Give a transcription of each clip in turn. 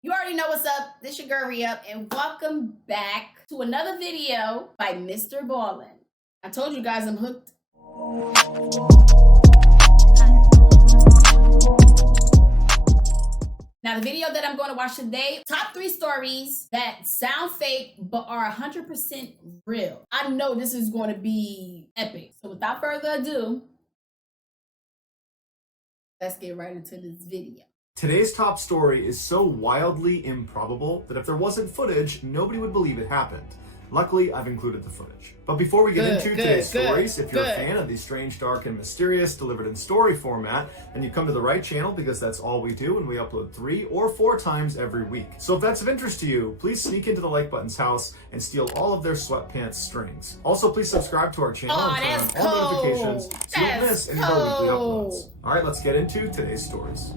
You already know what's up. This your girl Re-Up, and welcome back to another video by Mr. Ballin. I told you guys I'm hooked. Now, the video that I'm going to watch today, top 3 stories that sound fake but are 100% real. I know this is going to be epic. So without further ado, let's get right into this video. Today's top story is so wildly improbable that if there wasn't footage, nobody would believe it happened. Luckily, I've included the footage. But before we get into today's stories, if you're a fan of the strange, dark, and mysterious delivered in story format, then you come to the right channel because that's all we do, and we upload 3 or 4 times every week. So if that's of interest to you, please sneak into the like button's house and steal all of their sweatpants strings. Also, please subscribe to our channel and turn on all notifications so you don't miss any of our weekly uploads. All right, let's get into today's stories.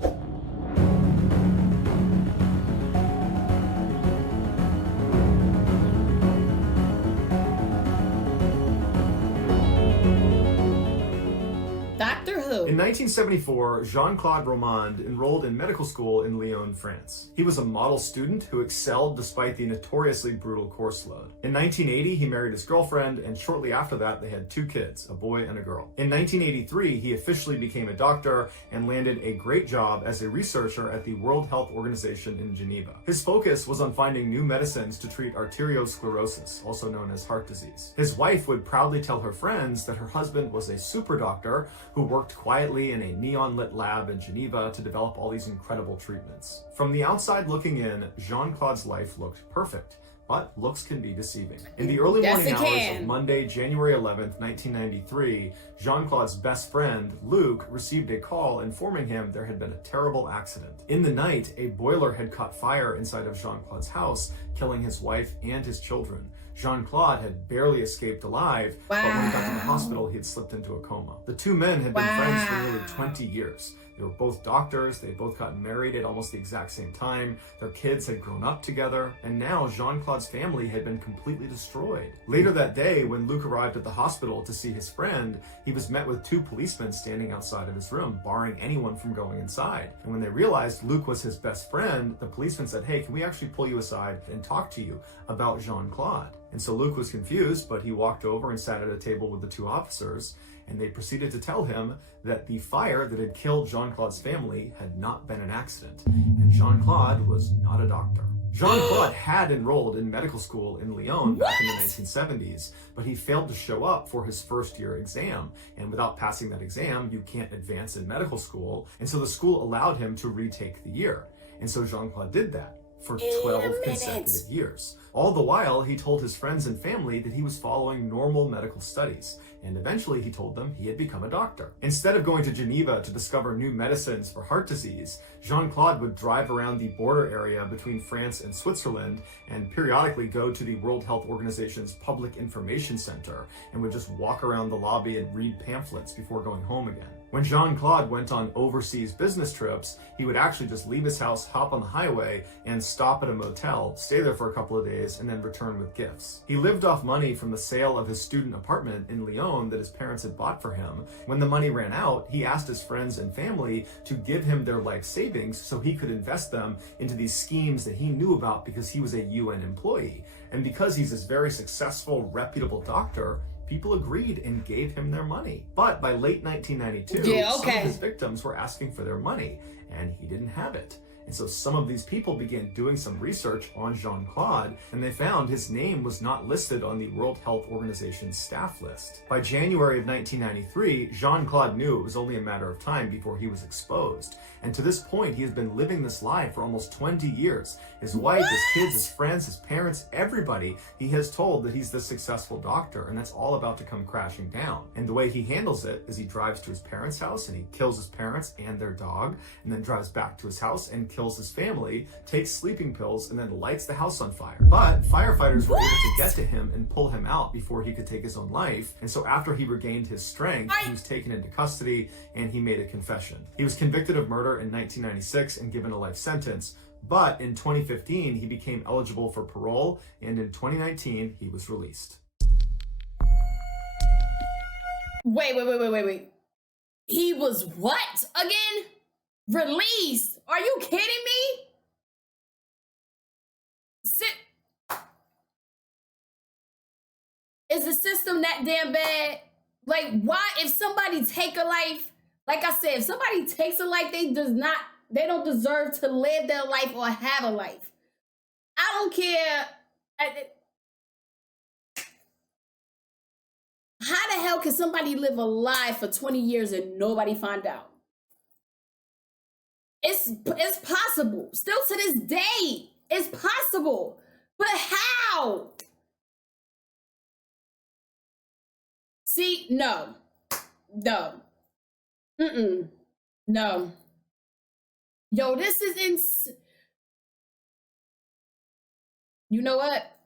In 1974, Jean-Claude Romand enrolled in medical school in Lyon, France. He was a model student who excelled despite the notoriously brutal course load. In 1980, he married his girlfriend, and shortly after that, they had 2 kids, a boy and a girl. In 1983, he officially became a doctor and landed a great job as a researcher at the World Health Organization in Geneva. His focus was on finding new medicines to treat arteriosclerosis, also known as heart disease. His wife would proudly tell her friends that her husband was a super doctor who worked quietly in a neon-lit lab in Geneva to develop all these incredible treatments. From the outside looking in, Jean-Claude's life looked perfect, but looks can be deceiving. In the early morning hours of Monday, January 11th, 1993, Jean-Claude's best friend, Luc, received a call informing him there had been a terrible accident. In the night, a boiler had caught fire inside of Jean-Claude's house, killing his wife and his children. Jean-Claude had barely escaped alive, but when he got to the hospital, he had slipped into a coma. The 2 men had been friends for nearly 20 years. They were both doctors, they had both gotten married at almost the exact same time, their kids had grown up together, and now Jean-Claude's family had been completely destroyed. Later that day, when Luc arrived at the hospital to see his friend, he was met with 2 policemen standing outside of his room, barring anyone from going inside. And when they realized Luc was his best friend, the policeman said, "Hey, can we actually pull you aside and talk to you about Jean-Claude?" And so Luc was confused, but he walked over and sat at a table with the 2 officers, and they proceeded to tell him that the fire that had killed Jean-Claude's family had not been an accident, and Jean-Claude was not a doctor. Jean-Claude had enrolled in medical school in Lyon back in the 1970s, but he failed to show up for his first-year exam, and without passing that exam, you can't advance in medical school, and so the school allowed him to retake the year. And so Jean-Claude did that for 12 consecutive years. All the while, he told his friends and family that he was following normal medical studies, and eventually he told them he had become a doctor. Instead of going to Geneva to discover new medicines for heart disease, Jean-Claude would drive around the border area between France and Switzerland and periodically go to the World Health Organization's Public Information Center and would just walk around the lobby and read pamphlets before going home again. When Jean-Claude went on overseas business trips, he would actually just leave his house, hop on the highway, and stop at a motel, stay there for a couple of days, and then return with gifts. He lived off money from the sale of his student apartment in Lyon that his parents had bought for him. When the money ran out, he asked his friends and family to give him their life savings so he could invest them into these schemes that he knew about because he was a UN employee. And because he's this very successful, reputable doctor, people agreed and gave him their money. But by late 1992, some of his victims were asking for their money, and he didn't have it. And so some of these people began doing some research on Jean-Claude, and they found his name was not listed on the World Health Organization's staff list. By January of 1993, Jean-Claude knew it was only a matter of time before he was exposed. And to this point, he has been living this lie for almost 20 years. His wife, his kids, his friends, his parents, everybody, he has told that he's this successful doctor, and that's all about to come crashing down. And the way he handles it is he drives to his parents' house and he kills his parents and their dog, and then drives back to his house and kills his family, takes sleeping pills, and then lights the house on fire. But firefighters were able to get to him and pull him out before he could take his own life. And so after he regained his strength, he was taken into custody and he made a confession. He was convicted of murder in 1996 and given a life sentence. But in 2015, he became eligible for parole, and in 2019, he was released. Wait. He was what again? Released? Are you kidding me? Sit. Is the system that damn bad? Like, why, if somebody take a life, like I said, if somebody takes a life, they don't deserve to live their life or have a life. I don't care. How the hell can somebody live a lie for 20 years and nobody find out? It's possible. Still to this day, it's possible. But how? See, no. No. Yo, this is you know what?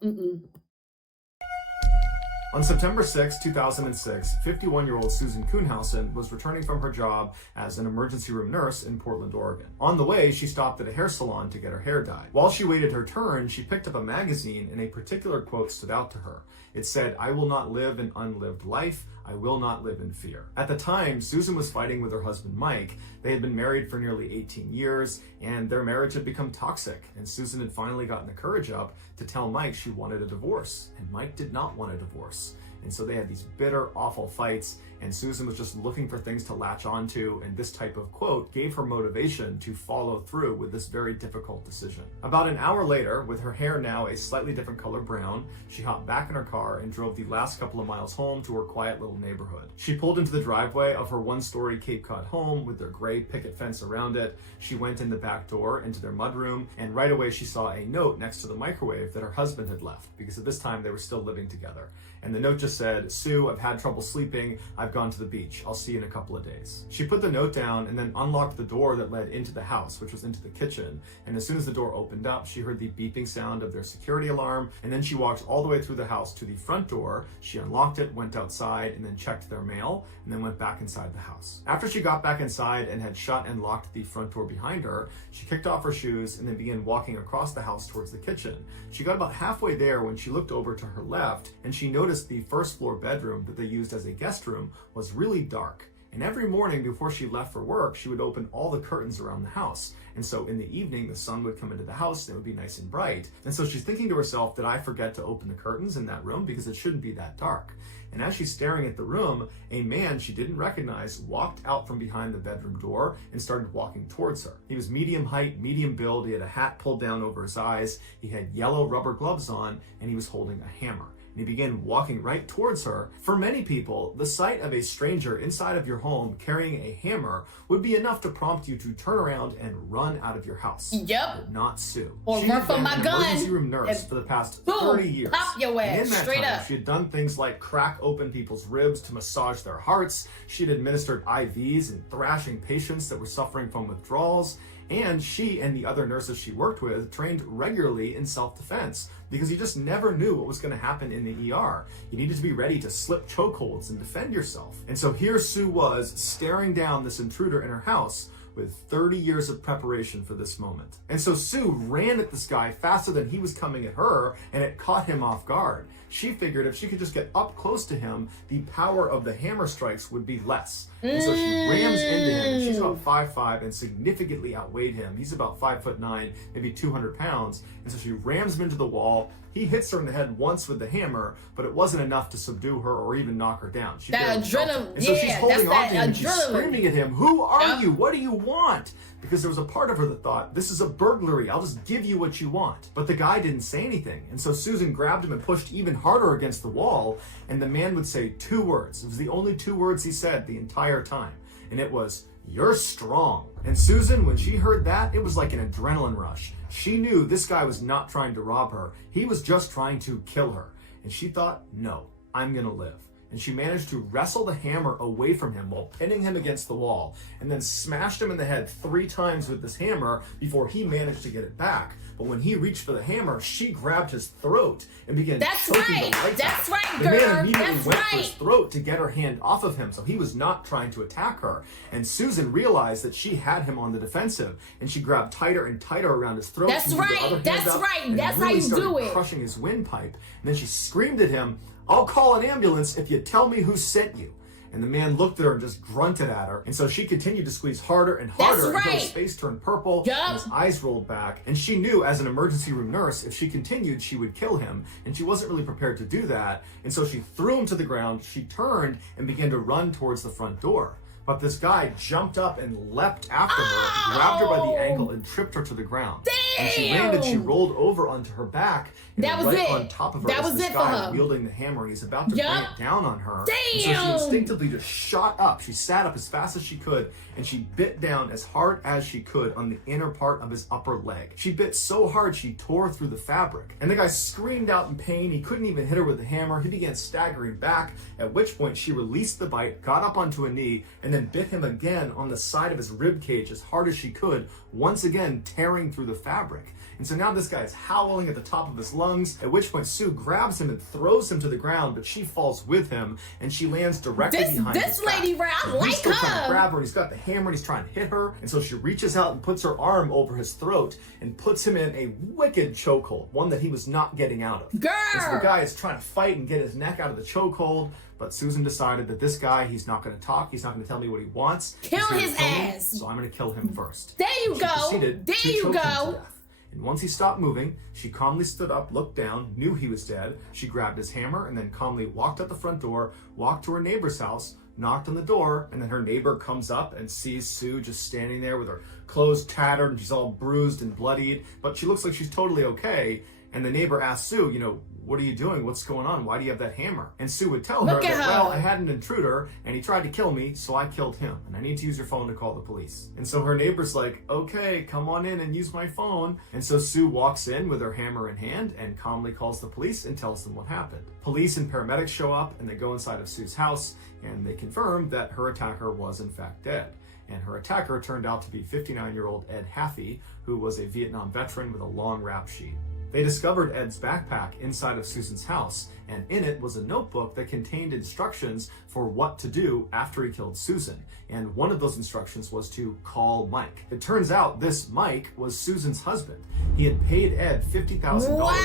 On September 6, 2006, 51-year-old Susan Kuhnhausen was returning from her job as an emergency room nurse in Portland, Oregon. On the way, she stopped at a hair salon to get her hair dyed. While she waited her turn, she picked up a magazine and a particular quote stood out to her. It said, "I will not live an unlived life. I will not live in fear." At the time, Susan was fighting with her husband, Mike. They had been married for nearly 18 years, and their marriage had become toxic. And Susan had finally gotten the courage up to tell Mike she wanted a divorce. And Mike did not want a divorce. And so they had these bitter, awful fights, and Susan was just looking for things to latch onto, and this type of quote gave her motivation to follow through with this very difficult decision. About an hour later, with her hair now a slightly different color brown, she hopped back in her car and drove the last couple of miles home to her quiet little neighborhood. She pulled into the driveway of her one-story Cape Cod home with their gray picket fence around it. She went in the back door into their mudroom, and right away she saw a note next to the microwave that her husband had left, because at this time they were still living together. And the note just said, "Sue, I've had trouble sleeping. I've gone to the beach. I'll see you in a couple of days." She put the note down and then unlocked the door that led into the house, which was into the kitchen. And as soon as the door opened up, she heard the beeping sound of their security alarm. And then she walked all the way through the house to the front door. She unlocked it, went outside, and then checked their mail, and then went back inside the house. After she got back inside and had shut and locked the front door behind her, she kicked off her shoes and then began walking across the house towards the kitchen. She got about halfway there when she looked over to her left, and she noticed the first floor bedroom that they used as a guest room was really dark. And every morning before she left for work, she would open all the curtains around the house. And so in the evening, the sun would come into the house and it would be nice and bright. And so she's thinking to herself, did I forget to open the curtains in that room? Because it shouldn't be that dark. And as she's staring at the room, a man she didn't recognize walked out from behind the bedroom door and started walking towards her. He was medium height, medium build. He had a hat pulled down over his eyes. He had yellow rubber gloves on, and he was holding a hammer. And he began walking right towards her. For many people, the sight of a stranger inside of your home carrying a hammer would be enough to prompt you to turn around and run out of your house. Yep. But not Sue. Or She run had from been my an gun. emergency room nurse for the past 30 years. Pop your ass, and in that straight time, up. she had done things like crack open people's ribs to massage their hearts. She had administered IVs and thrashing patients that were suffering from withdrawals. And she and the other nurses she worked with trained regularly in self-defense, because you just never knew what was going to happen in the ER. You needed to be ready to slip chokeholds and defend yourself. And so here Sue was, staring down this intruder in her house with 30 years of preparation for this moment. And so Sue ran at this guy faster than he was coming at her, and it caught him off guard. She figured if she could just get up close to him, the power of the hammer strikes would be less. And so she rams into him, and she's about 5'5" and significantly outweighed him. He's about 5'9", maybe 200 pounds. And so she rams him into the wall. He hits her in the head once with the hammer, but it wasn't enough to subdue her or even knock her down. She that barely felt it. adrenaline, And so she's holding on to him, and she's adrenaline. screaming at him, "Who are you? What do you want?" Because there was a part of her that thought, this is a burglary. I'll just give you what you want. But the guy didn't say anything. And so Susan grabbed him and pushed even harder against the wall. And the man would say 2 words. It was the only 2 words he said the entire time. And it was, "You're strong." And Susan, when she heard that, it was like an adrenaline rush. She knew this guy was not trying to rob her. He was just trying to kill her. And she thought, no, I'm gonna live. And she managed to wrestle the hammer away from him while pinning him against the wall, and then smashed him in the head 3 times with this hammer before he managed to get it back. But when he reached for the hammer, she grabbed his throat and began choking the lights That's out. right, The girl. man immediately That's went for his right. throat to get her hand off of him, so he was not trying to attack her. And Susan realized that she had him on the defensive, and she grabbed tighter and tighter around his throat. That's She moved her right. other hand That's up right. and That's how really you started do it. crushing his windpipe. And then she screamed at him, "I'll call an ambulance if you tell me who sent you." And the man looked at her and just grunted at her. And so she continued to squeeze harder and harder until his face turned purple and his eyes rolled back. And she knew, as an emergency room nurse, if she continued, she would kill him. And she wasn't really prepared to do that. And so she threw him to the ground. She turned and began to run towards the front door. But this guy jumped up and leapt after her, grabbed her by the ankle, and tripped her to the ground. Damn! And she landed, she rolled over onto her back, and that was right it. on top of her that was was this it guy for her. wielding the hammer, and he's about to bring it down on her. Damn! And so she instinctively just shot up. She sat up as fast as she could, and she bit down as hard as she could on the inner part of his upper leg. She bit so hard she tore through the fabric. And the guy screamed out in pain. He couldn't even hit her with the hammer. He began staggering back, at which point she released the bite, got up onto a knee, and then bit him again on the side of his rib cage as hard as she could, once again tearing through the fabric. And so now this guy is howling at the top of his lungs, at which point Sue grabs him and throws him to the ground, but she falls with him, and she lands directly behind his back. Lady, right? I like he's still trying to her. grab her, and he's got the hammer, and he's trying to hit her, and so she reaches out and puts her arm over his throat and puts him in a wicked chokehold, one that he was not getting out of. Girl! And so the guy is trying to fight and get his neck out of the chokehold, but Susan decided that this guy, he's not going to talk, he's not going to tell me what he wants. Kill his ass! So I'm going to kill him first. There you She go! proceeded There to you choke him to go! death. And once he stopped moving, she calmly stood up, looked down, knew he was dead. She grabbed his hammer and then calmly walked out the front door, walked to her neighbor's house, knocked on the door, and then her neighbor comes up and sees Sue just standing there with her clothes tattered and she's all bruised and bloodied, but she looks like she's totally okay. And the neighbor asks Sue, you know, what are you doing? What's going on? Why do you have that hammer? And Sue would tell her that, well, I had an intruder and he tried to kill me, so I killed him. And I need to use your phone to call the police. And so her neighbor's like, okay, come on in and use my phone. And so Sue walks in with her hammer in hand and calmly calls the police and tells them what happened. Police and paramedics show up and they go inside of Sue's house and they confirm that her attacker was in fact dead. And her attacker turned out to be 59-year-old Ed Haffey, who was a Vietnam veteran with a long rap sheet. They discovered Ed's backpack inside of Susan's house, and in it was a notebook that contained instructions for what to do after he killed Susan. And one of those instructions was to call Mike. It turns out this Mike was Susan's husband. He had paid Ed $50,000 to kill his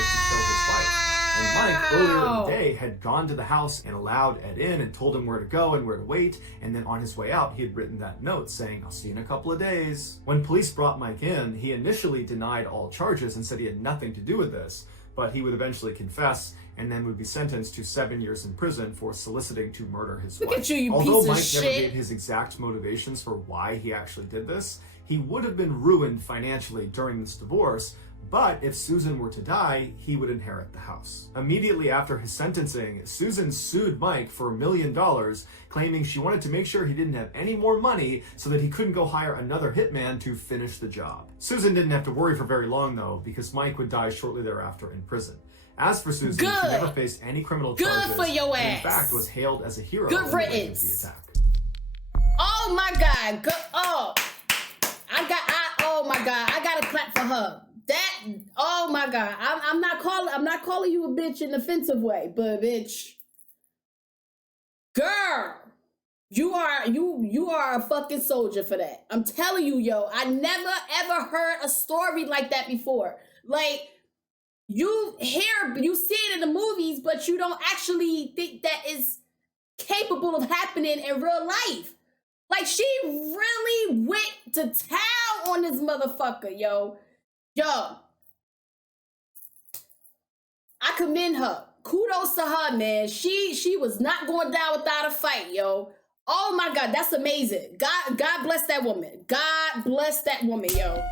wife. And Mike, earlier in the day, had gone to the house and allowed Ed in and told him where to go and where to wait. And then on his way out, he had written that note saying, I'll see you in a couple of days. When police brought Mike in, he initially denied all charges and said he had nothing to do with this, but he would eventually confess and then would be sentenced to 7 years in prison for soliciting to murder his wife. Look at you, Although piece of Mike shit. never gave his exact motivations for why he actually did this, he would have been ruined financially during this divorce. But if Susan were to die, he would inherit the house. Immediately after his sentencing, Susan sued Mike for $1 million, claiming she wanted to make sure he didn't have any more money so that he couldn't go hire another hitman to finish the job. Susan didn't have to worry for very long, though, because Mike would die shortly thereafter in prison. As for Susan, she never faced any criminal charges. Good for your ass. And in fact, was hailed as a hero Good in the wake of riddance. the attack. Oh my God! Oh my God! I gotta clap for her. Oh my God! I'm not calling you a bitch in an offensive way, but bitch, girl, you are a fucking soldier for that. I'm telling you, yo. I never ever heard a story like that before. Like, you see it in the movies, but you don't actually think that is capable of happening in real life. Like, she really went to town on this motherfucker, yo. Yo. I commend her. Kudos to her, man. She was not going down without a fight, yo. Oh my God, that's amazing. God bless that woman. God bless that woman, yo.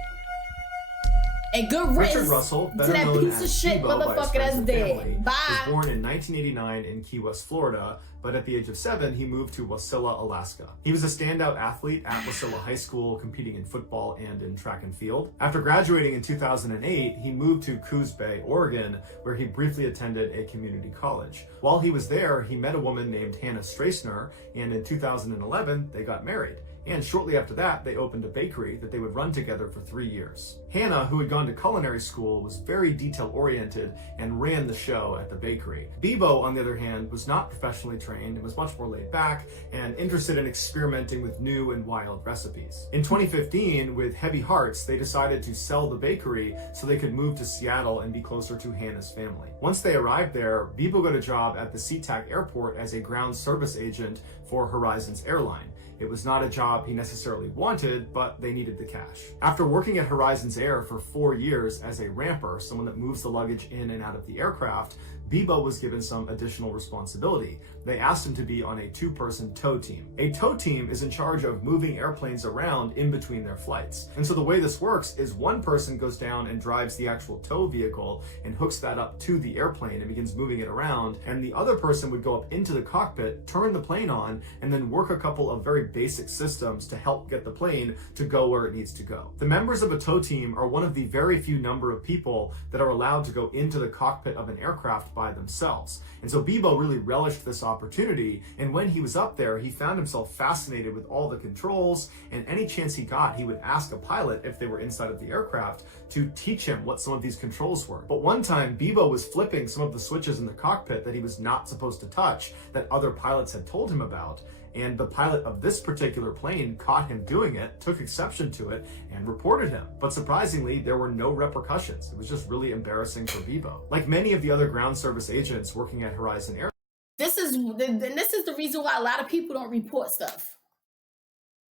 And good riddance Richard Russell, better to that known piece as of shit Tebow by his motherfucker friends that's and dead. family, Bye. was born in 1989 in Key West, Florida, but at the age of 7, he moved to Wasilla, Alaska. He was a standout athlete at Wasilla High School, competing in football and in track and field. After graduating in 2008, he moved to Coos Bay, Oregon, where he briefly attended a community college. While he was there, he met a woman named Hannah Strassner, and in 2011, they got married. And shortly after that, they opened a bakery that they would run together for 3 years. Hannah, who had gone to culinary school, was very detail-oriented and ran the show at the bakery. Bebo, on the other hand, was not professionally trained and was much more laid back and interested in experimenting with new and wild recipes. In 2015, with heavy hearts, they decided to sell the bakery so they could move to Seattle and be closer to Hannah's family. Once they arrived there, Bebo got a job at the SeaTac airport as a ground service agent for Horizons Airline. It was not a job he necessarily wanted, but they needed the cash. After working at Horizons Air for 4 years as a ramper, someone that moves the luggage in and out of the aircraft, Bebo was given some additional responsibility. They asked him to be on a 2-person tow team. A tow team is in charge of moving airplanes around in between their flights. And so the way this works is one person goes down and drives the actual tow vehicle and hooks that up to the airplane and begins moving it around, and the other person would go up into the cockpit, turn the plane on, and then work a couple of very basic systems to help get the plane to go where it needs to go. The members of a tow team are one of the very few number of people that are allowed to go into the cockpit of an aircraft by themselves. And so Bebo really relished this opportunity, and when he was up there, he found himself fascinated with all the controls, and any chance he got, he would ask a pilot if they were inside of the aircraft to teach him what some of these controls were. But one time, Bebo was flipping some of the switches in the cockpit that he was not supposed to touch, that other pilots had told him about, and the pilot of this particular plane caught him doing it, took exception to it, and reported him. But surprisingly, there were no repercussions. It was just really embarrassing for Bebo. Like many of the other ground service agents working at Horizon Air, This is the reason why a lot of people don't report stuff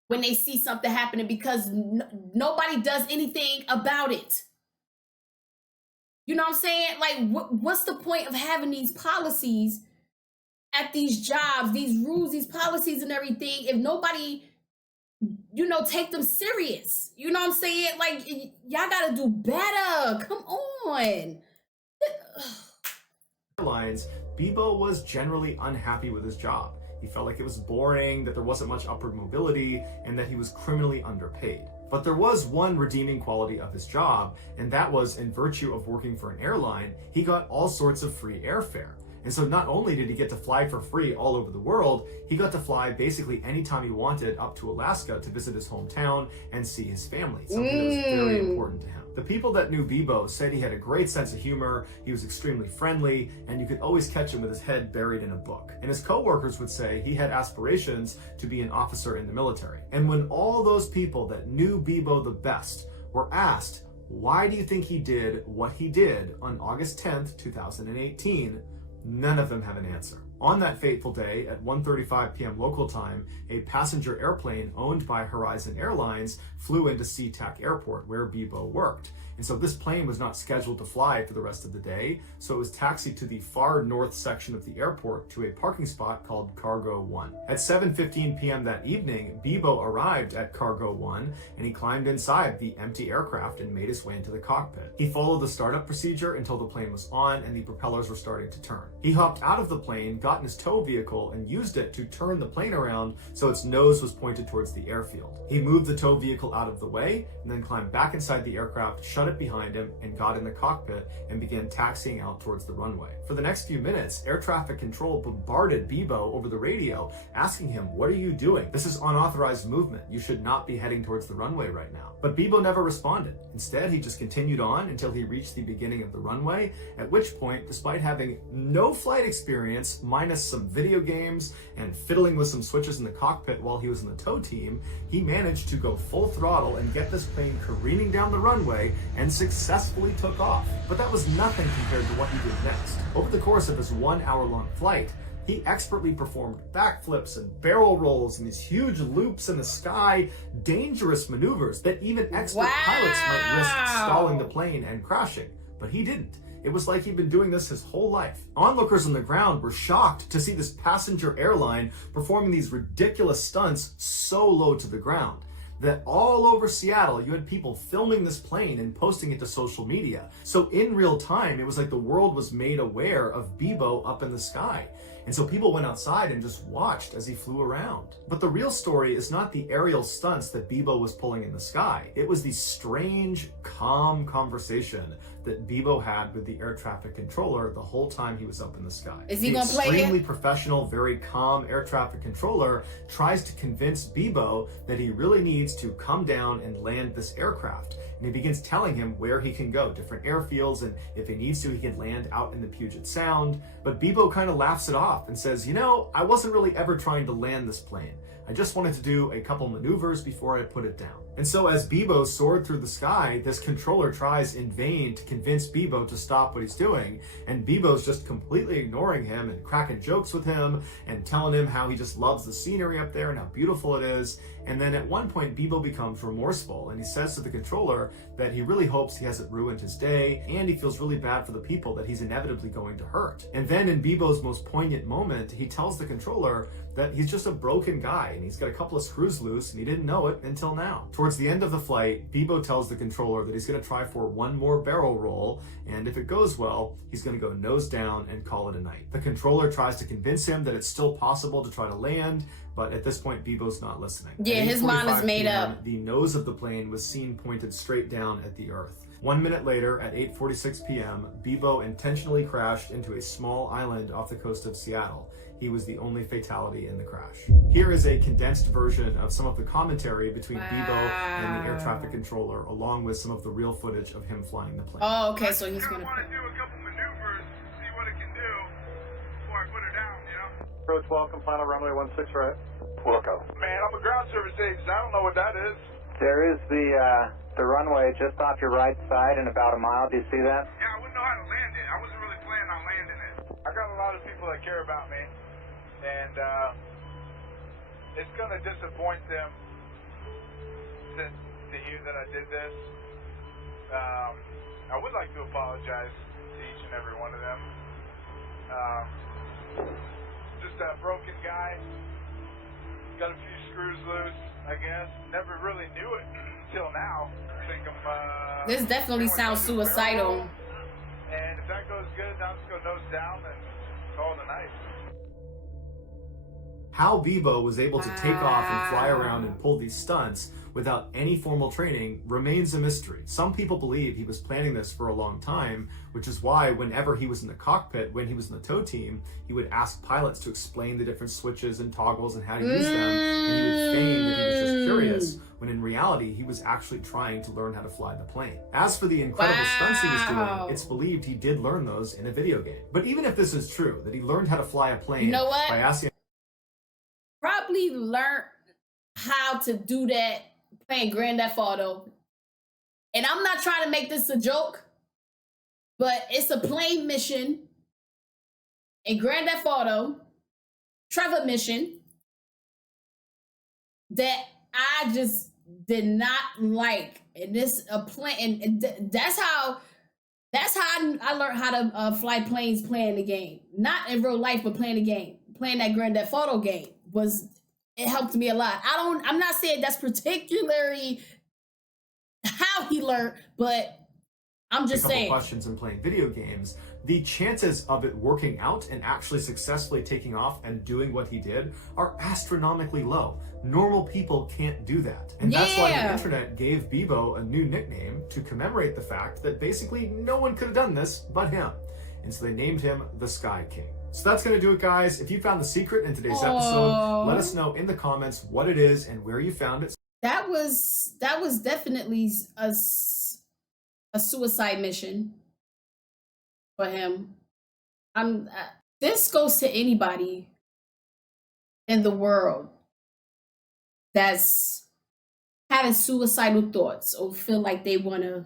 when they see something happening, because nobody does anything about it. You know what I'm saying? Like, what's the point of having these policies at these jobs, these rules, these policies and everything, if nobody, take them serious? You know what I'm saying? Like, y'all gotta do better. Come on. Airlines, Bebo was generally unhappy with his job. He felt like it was boring, that there wasn't much upward mobility, and that he was criminally underpaid. But there was one redeeming quality of his job, and that was, in virtue of working for an airline, he got all sorts of free airfare. And so not only did he get to fly for free all over the world, he got to fly basically anytime he wanted up to Alaska to visit his hometown and see his family, something that was very important to him. The people that knew Bebo said he had a great sense of humor, he was extremely friendly, and you could always catch him with his head buried in a book. And his coworkers would say he had aspirations to be an officer in the military. And when all those people that knew Bebo the best were asked, why do you think he did what he did on August 10th, 2018, none of them have an answer. On that fateful day at 1:35 p.m. local time, a passenger airplane owned by Horizon Airlines flew into SeaTac Airport, where Bebo worked. And so this plane was not scheduled to fly for the rest of the day, so it was taxied to the far north section of the airport to a parking spot called Cargo 1. At 7:15 p.m. that evening, Bebo arrived at Cargo 1, and he climbed inside the empty aircraft and made his way into the cockpit. He followed the startup procedure until the plane was on and the propellers were starting to turn. He hopped out of the plane, got in his tow vehicle, and used it to turn the plane around so its nose was pointed towards the airfield. He moved the tow vehicle out of the way, and then climbed back inside the aircraft, shut it behind him, and got in the cockpit and began taxiing out towards the runway. For the next few minutes, air traffic control bombarded Bebo over the radio, asking him, "What are you doing? This is unauthorized movement. You should not be heading towards the runway right now." But Bebo never responded. Instead, he just continued on until he reached the beginning of the runway, at which point, despite having no flight experience, minus some video games and fiddling with some switches in the cockpit while he was in the tow team, he managed to go full throttle and get this plane careening down the runway and successfully took off. But that was nothing compared to what he did next. Over the course of his 1-hour-long flight, he expertly performed backflips and barrel rolls and these huge loops in the sky, dangerous maneuvers that even expert pilots might risk stalling the plane and crashing. But he didn't. It was like he'd been doing this his whole life. Onlookers on the ground were shocked to see this passenger airline performing these ridiculous stunts so low to the ground that all over Seattle, you had people filming this plane and posting it to social media. So in real time, it was like the world was made aware of Bebo up in the sky. And so people went outside and just watched as he flew around. But the real story is not the aerial stunts that Bebo was pulling in the sky. It was the strange, calm conversation that Bebo had with the air traffic controller the whole time he was up in the sky. Is he the gonna play extremely it? professional, very calm air traffic controller tries to convince Bebo that he really needs to come down and land this aircraft. And he begins telling him where he can go, different airfields, and if he needs to, he can land out in the Puget Sound. But Bebo kind of laughs it off and says, you know, I wasn't really ever trying to land this plane. I just wanted to do a couple maneuvers before I put it down. And so as Bebo soared through the sky, this controller tries in vain to convince Bebo to stop what he's doing. And Bebo's just completely ignoring him and cracking jokes with him and telling him how he just loves the scenery up there and how beautiful it is. And then at one point, Bebo becomes remorseful and he says to the controller that he really hopes he hasn't ruined his day and he feels really bad for the people that he's inevitably going to hurt. And then in Bebo's most poignant moment, he tells the controller that he's just a broken guy and he's got a couple of screws loose and he didn't know it until now. Towards the end of the flight, Bebo tells the controller that he's going to try for one more barrel roll, and if it goes well, he's going to go nose down and call it a night. The controller tries to convince him that it's still possible to try to land, but at this point, Bebo's not listening. Yeah, his mind is made up. The nose of the plane was seen pointed straight down at the earth. 1 minute later, at 8:46 p.m., Bebo intentionally crashed into a small island off the coast of Seattle. He was the only fatality in the crash. Here is a condensed version of some of the commentary between Bebo and the air traffic controller, along with some of the real footage of him flying the plane. Oh, okay, so he's gonna want to do a couple maneuvers, see what it can do before I put her down, you know? Approach welcome, final runway 16 right. Welcome. Man, I'm a ground service agent. I don't know what that is. There is the runway just off your right side in about a mile. Do you see that? Yeah, I wouldn't know how to land it. I wasn't really planning on landing it. I got a lot of people that care about me, and it's going to disappoint them to hear that I did this. I would like to apologize to each and every one of them. Just a broken guy. Got a few screws loose, I guess. Never really knew it until now. I think I'm, This definitely sounds suicidal. And if that goes good, I'll just go nose down and call it a night. How Bebo was able to take off and fly around and pull these stunts without any formal training remains a mystery. Some people believe he was planning this for a long time, which is why whenever he was in the cockpit, when he was in the tow team, he would ask pilots to explain the different switches and toggles and how to use them, and he would feign that he was just curious, when in reality, he was actually trying to learn how to fly the plane. As for the incredible stunts he was doing, it's believed he did learn those in a video game. But even if this is true, that he learned how to fly a plane by asking... Probably learned how to do that playing Grand Theft Auto. And I'm not trying to make this a joke, but it's a plane mission in Grand Theft Auto, Trevor mission, that I just did not like. And this a plane, and that's how I learned how to fly planes playing the game. Not in real life, but playing the game. Playing that Grand Theft Auto game it helped me a lot. I'm not saying that's particularly how he learned, but I'm just saying. Questions in playing video games, the chances of it working out and actually successfully taking off and doing what he did are astronomically low. Normal people can't do that. And that's why the internet gave Bebo a new nickname to commemorate the fact that basically no one could have done this but him. And so they named him the Sky King. So that's going to do it, guys. If you found the secret in today's episode, let us know in the comments what it is and where you found it. That was definitely a suicide mission for him. This goes to anybody in the world that's having suicidal thoughts or feel like they want to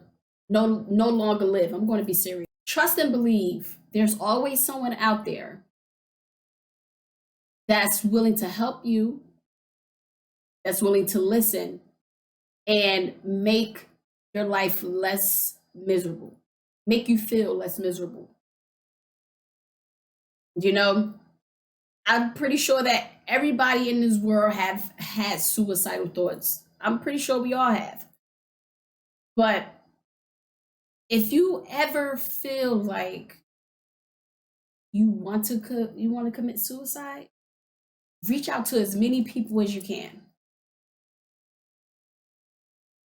no longer live. I'm going to be serious. Trust and believe there's always someone out there that's willing to help you, that's willing to listen and make your life less miserable, make you feel less miserable. You know, I'm pretty sure that everybody in this world have had suicidal thoughts. I'm pretty sure we all have. But if you ever feel like you want to commit suicide, reach out to as many people as you can.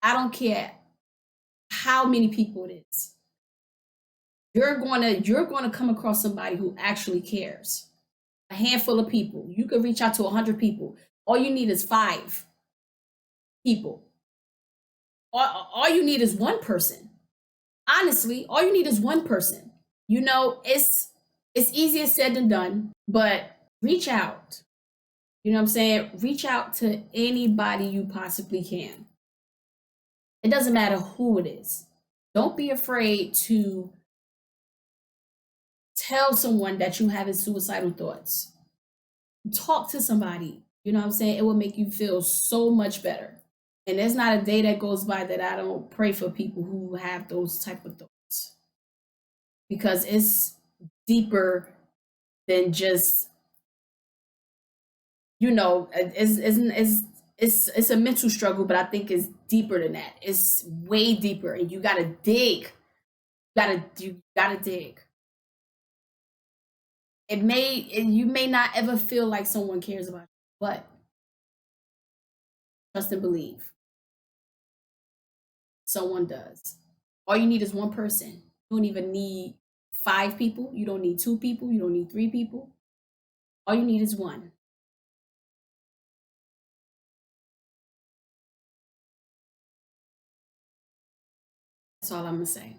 I don't care how many people it is. you're gonna come across somebody who actually cares. A handful of people. You could reach out to 100 people. All you need is 5 people. All you need is one person. Honestly, all you need is one person. You know, it's easier said than done, but reach out. You know what I'm saying? Reach out to anybody you possibly can. It doesn't matter who it is. Don't be afraid to tell someone that you having suicidal thoughts. Talk to somebody. You know what I'm saying? It will make you feel so much better. And there's not a day that goes by that I don't pray for people who have those type of thoughts. Because it's deeper than just, you know, it's a mental struggle, but I think it's deeper than that. It's way deeper, and you gotta dig. You gotta dig. You may not ever feel like someone cares about you, but trust and believe. Someone does. All you need is one person. You don't even need 5 people. You don't need 2 people. You don't need 3 people. All you need is one. That's all I'm gonna say.